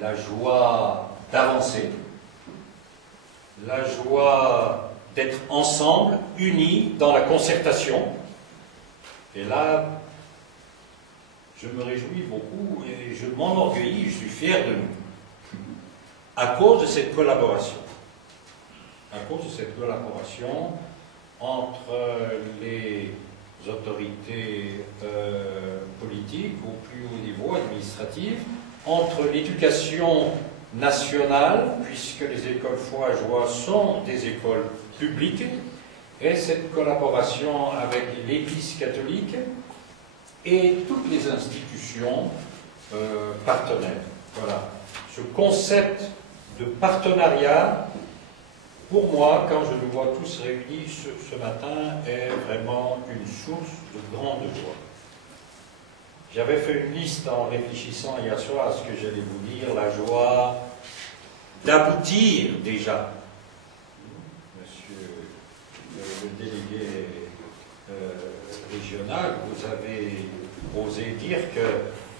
la joie d'avancer, la joie d'être ensemble, unis dans la concertation. Et là, je me réjouis beaucoup et je m'enorgueillis, je suis fier de nous, à cause de cette collaboration. À cause de cette collaboration entre les autorités politiques au plus haut niveau administratif, entre l'éducation nationale, puisque les écoles Foi et Joie sont des écoles publiques, et cette collaboration avec l'Église catholique et toutes les institutions partenaires. Voilà. Ce concept de partenariat, pour moi, quand je nous vois tous réunis ce matin, est vraiment une source de grande joie. J'avais fait une liste en réfléchissant hier soir à ce que j'allais vous dire, la joie d'aboutir déjà. Monsieur le délégué régional, vous avez osé dire que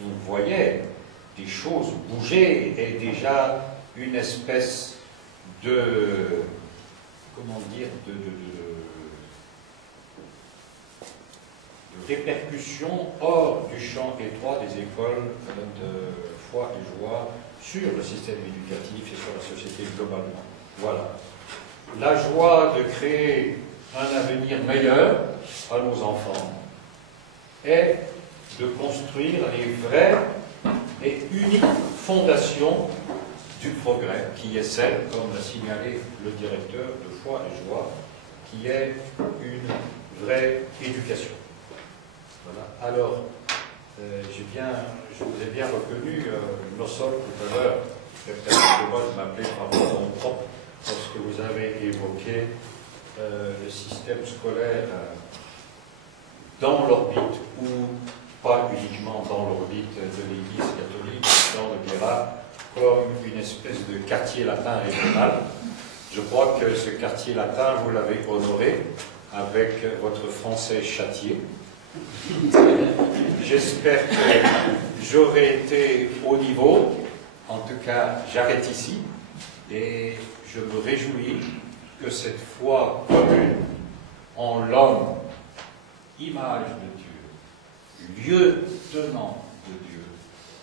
vous voyez des choses bouger et déjà une espèce de, comment dire, de répercussions hors du champ étroit des écoles de Foi et Joie sur le système éducatif et sur la société globalement. Voilà. La joie de créer un avenir meilleur à nos enfants et de construire les vraies et uniques fondations du progrès, qui est celle, comme l'a signalé le directeur de Foi et Joie, qui est une vraie éducation. Voilà. Alors, je vous ai bien reconnu, Nossol, tout à l'heure, peut-être de m'appeler par mon nom propre, lorsque vous avez évoqué le système scolaire dans l'orbite, ou pas uniquement dans l'orbite de l'Église catholique, dans le Guéra, comme une espèce de quartier latin régional. Je crois que ce quartier latin, vous l'avez honoré avec votre français châtié. J'espère que j'aurai été au niveau. En tout cas, j'arrête ici et je me réjouis que cette foi commune en l'homme, image de Dieu, lieu tenant de Dieu,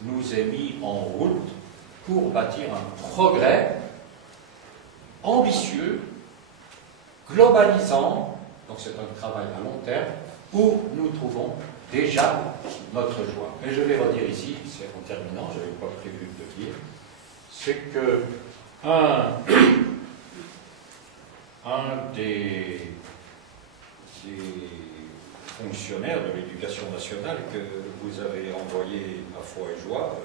nous ait mis en route pour bâtir un progrès ambitieux, globalisant, donc c'est un travail à long terme, où nous trouvons déjà notre joie. Mais je vais redire ici, c'est en terminant, je n'avais pas prévu de le dire, c'est que un des fonctionnaires de l'éducation nationale que vous avez envoyé à Foi et Joie,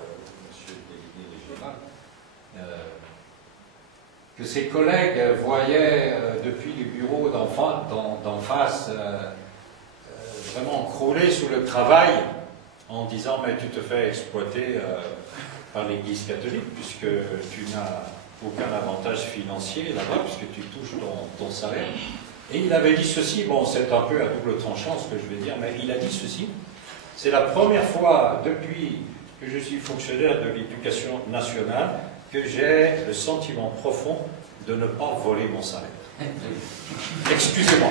monsieur le délégué régional, que ses collègues voyaient depuis les bureaux d'en face vraiment crouler sous le travail en disant mais tu te fais exploiter par l'Église catholique puisque tu n'as aucun avantage financier là-bas puisque tu touches ton salaire. Et il avait dit ceci, bon c'est un peu à double tranchant ce que je vais dire, mais il a dit ceci, c'est la première fois depuis que je suis fonctionnaire de l'éducation nationale que j'ai le sentiment profond de ne pas voler mon salaire. Excusez-moi.